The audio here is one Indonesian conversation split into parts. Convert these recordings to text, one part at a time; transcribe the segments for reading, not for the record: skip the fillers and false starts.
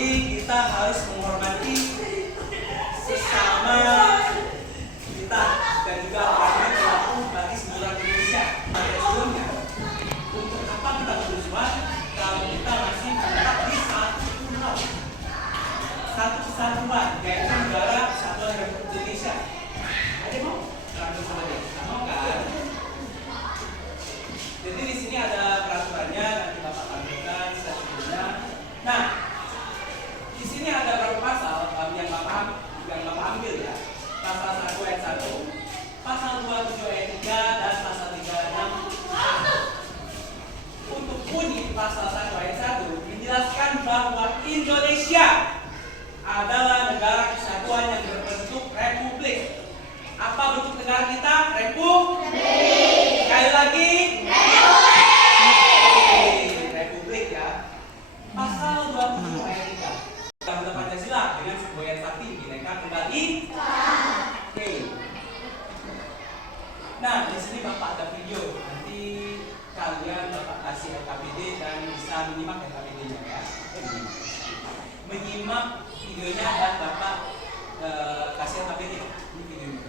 Jadi kita harus menghormati sesama kita dan juga orang yang berlaku bagi seluruh Indonesia. Pada sebelumnya, untuk apa kita bermusuhan kalau kita masih tetap di satu pulau, satu kesatuan, yaitu negara Kesatuan Republik Indonesia. Ada mau? Rangkul sama dia. Mau kan? Jadi di sini ada peraturannya, nanti Bapak tampilkan sebelumnya. Nah, di sini ada berapa pasal yang Bapak ambil ya? Pasal 1 ayat 1, pasal 27 ayat 3, dan pasal 36. Untuk bunyi pasal 1 ayat 1 menjelaskan bahwa Indonesia adalah negara kesatuan yang berbentuk republik. Apa bentuk negara kita? Republik. Sekali lagi, republik ya. Pasal 27 ayat 3. Undang-Undang Pancasila dengan semboyan sakti Bhinneka Tunggal Ika. Oke. Nah, di sini Bapak ada video. Nanti kalian Bapak kasih LKPD dan bisa menyimak LKPD-nya ya. Menyimak videonya dan Bapak kasih LKPD. Ini videonya.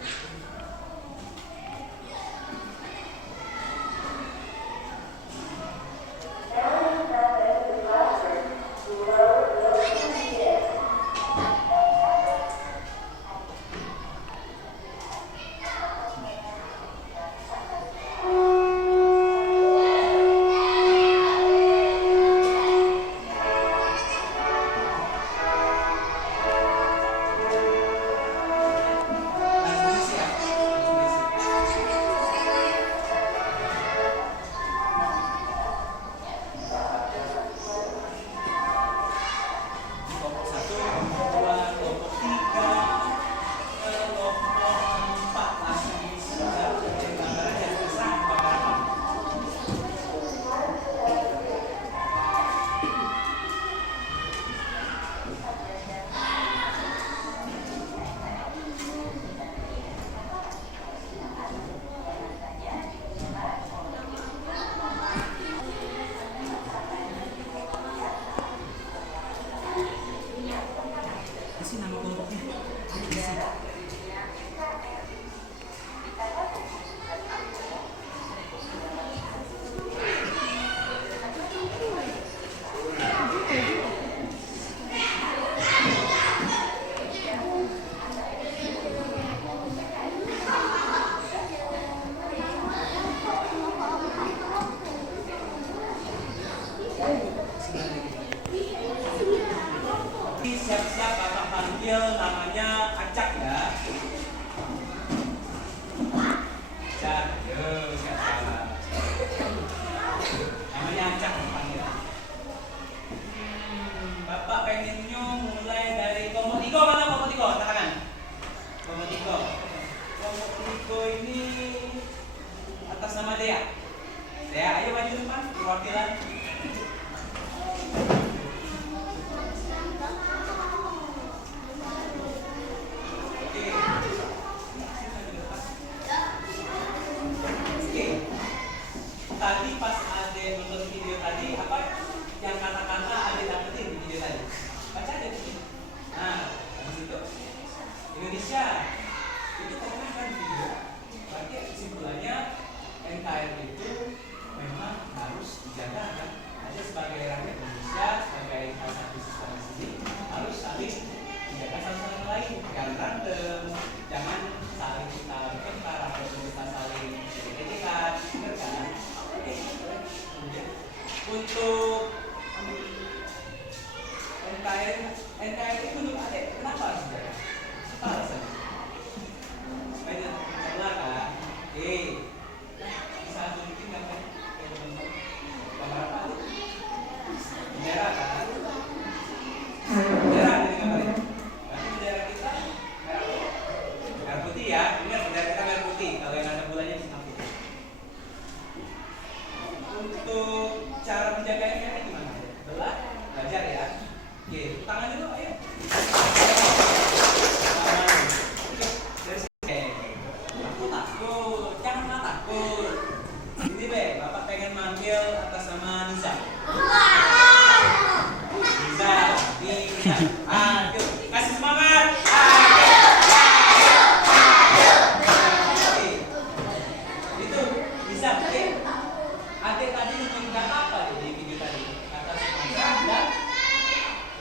Siap-siap Bapak panggil namanya Acak ya. Acak, siapa? Namanya Acak panggil. Bapak pengennya mulai dari kelompok 3. Mana kelompok 3? Angkat tangan. Kelompok 3. Kelompok 3 ini atas nama Dea. Dea, ayo maju depan, perwakilan. Tadi pas Ade nonton video tadi, apa yang kata-kata Ade dapetin di video tadi? Baca aja di sini. Nah, habis itu Indonesia itu pernah kan video. Berarti kesimpulannya NKRI itu memang harus dijaga kan? Ada sebagai rakyat Indonesia, sebagai salah satu siswa di sini harus saling menjaga satu sama lain, jangan berantem, jangan saling kita bertengkar atau kita saling kritikan, benar kan? Untuk NKRI menurut Adek kenapa harus dijaga? Apa alasannya? Supaya tidak tercela kan? Bisa tunjukin nggak kan? Gambar apa Adek? Bendera kan? Bendera ada di gambarnya. Berarti bendera kita merah putih ya. Ingat bendera kita merah putih. Kalau yang ada bulannya bisa putih. Untuk cara menjaga NKRI gimana? Belajar ya. Oke, tangan dulu ayo. Dari sini. Aku takut, jangan takut. Ini be, Bapak pengen manggil atas nama Nisa. Nisa, di Yuk, kasih semangat. Itu bisa. Oke. Adik tadi menunjukkan apa di video tadi? Kata Sumatera dan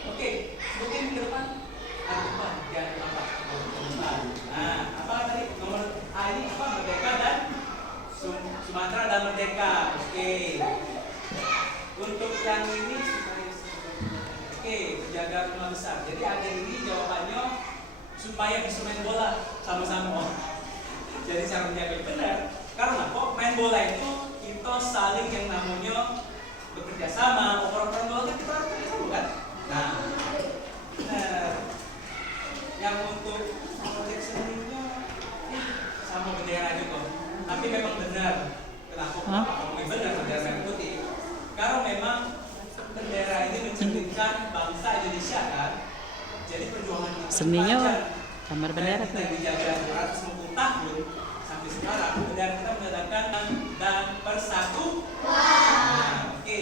oke, sebutin ke depan. Apa? Jangan apa? Nah, apa tadi nomor A ini apa? Merdeka dan Sumatera dan Merdeka. Oke. Untuk yang ini oke, jaga rumah besar. Jadi adik ini jawabannya supaya bisa main bola sama-sama. Jadi cara menjaga benar. Karena kok main bola itu kita saling yang namanya bekerja sama. Oper-operan bola kan kita harus bekerja sama kan? Nah, yang untuk proyek seninya sama bendera juga. Tapi memang benar. Kenapa? Memang benar bendera merah putih. Karena memang bendera ini mencerminkan bangsa Indonesia kan. Jadi perjuangan seninya gambar bendera kita dijaga 250 tahun sampai sekarang bendera kita menandakan dan bersatu. Nah, oke.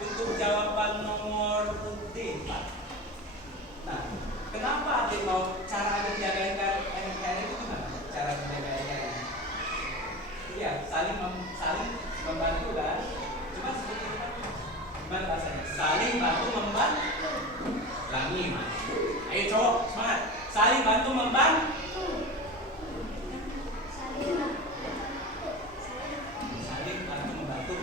Untuk jawaban nomor D4. Nah, kenapa adik mau cara adik jagain NKRI itu gimana? Cara menjaga NKRI? Iya, saling membantu kan. Cuma seperti itu gimana bahasanya? Saling bantu membantu. Langi, Mas. Ayo cowok, semangat. Saling bantu membantu. Saling bantu membantu.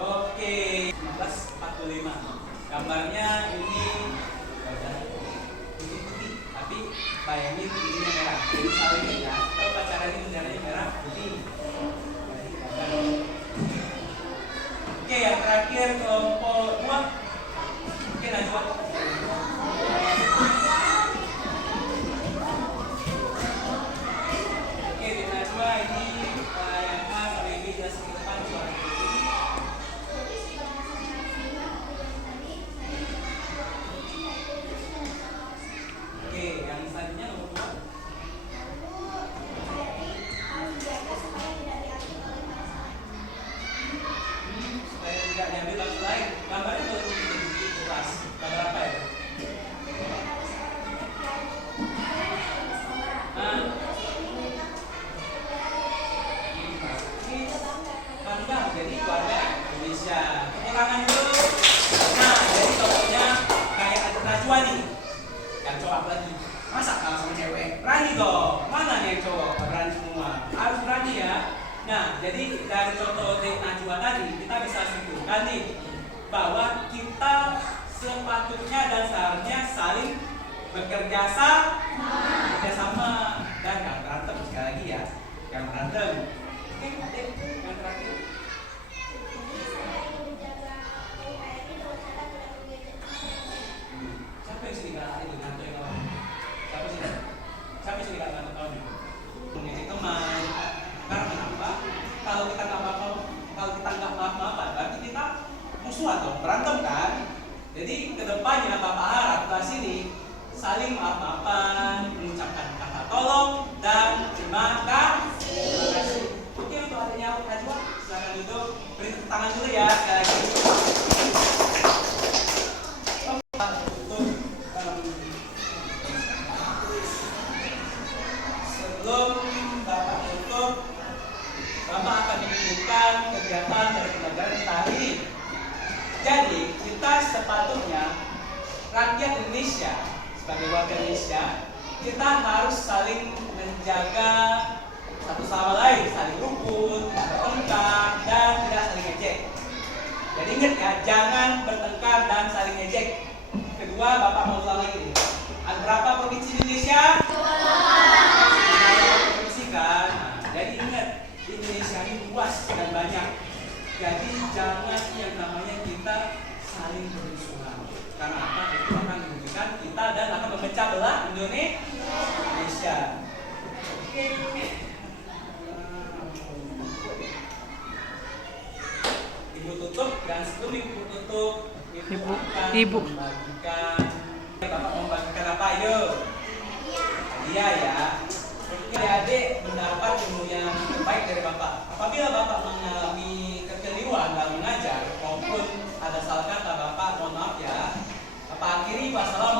Oke, 1945. Gambarnya ini putih-putih, tapi bayangin ininya merah. Jadi saling ya. Kalau pacaran ini benderanya merah, putih. Oke, yang terakhir kelompok 2. Oke, Najwa. Oke, di Najwa ini yang A sampai B jelasin ke depan suara ini. Oke, yang selanjutnya nomor 2. Supaya tidak diambil langsung lain. Gambarnya belum jelas. Gambar apa ya? Bangga jadi keluarga Indonesia. Kekurangan dulu. Nah, jadi contohnya kayak ada Najwa nih. Yang cowok lagi. Masa kalah sama cewek? Berani dong. Mana nih yang cowok? Berani semua. Harus berani ya. Nah, jadi dari contoh Najwa tadi kita bisa simpulkan nih bahwa kita sepatutnya dan seharusnya saling bekerja sama dan gak berantem sekali lagi ya, gak berantem. Oke, yang terakhir. Siapa yang sini gak itu ngantuk yang lawan? Siapa yang sini gak ngantuk kawan? Mengejek teman. Karena kenapa? Kalau kita nggak maaf-maafan, berarti kita musuhan dong, berantem kan? Jadi kedepannya Bapak harap kelas ini saling maaf-maafan, mengucapkan kata tolong dan terima kasih. Oke, untuk adanya Najwa, silakan duduk. Beri tepuk tangan dulu ya sekali lagi. Sebelum Bapak tutup, Bapak akan menunjukkan kegiatan dari pelajaran kita hari ini. Jadi kita sepatutnya rakyat Indonesia sebagai warga Indonesia, kita harus saling menjaga satu sama lain, saling rukun, bertengkar, dan tidak saling ejek. Jadi ingat ya, jangan bertengkar dan saling ejek. Kedua, Bapak mau ulang lagi. Ada berapa provinsi Indonesia? Provinsi kan. Nah, jadi ingat, Indonesia ini luas dan banyak. Jadi jangan yang namanya kita saling bermusuhan. Karena apa? Itu akan menunjukkan kita dan akan memecah belah Indonesia. Oke. Ibu tutup dan sebelum ibu tutup, ibu akan membagikan. Bapak membagikan apa? Ayo. Hadiah ya. Adik-adik mendapat ilmu yang terbaik dari Bapak. Apabila Bapak mengalami kekeliruan dalam mengajar maupun ada salah kata, Bapak mohon maaf ya. Bapak akhiri wassalamu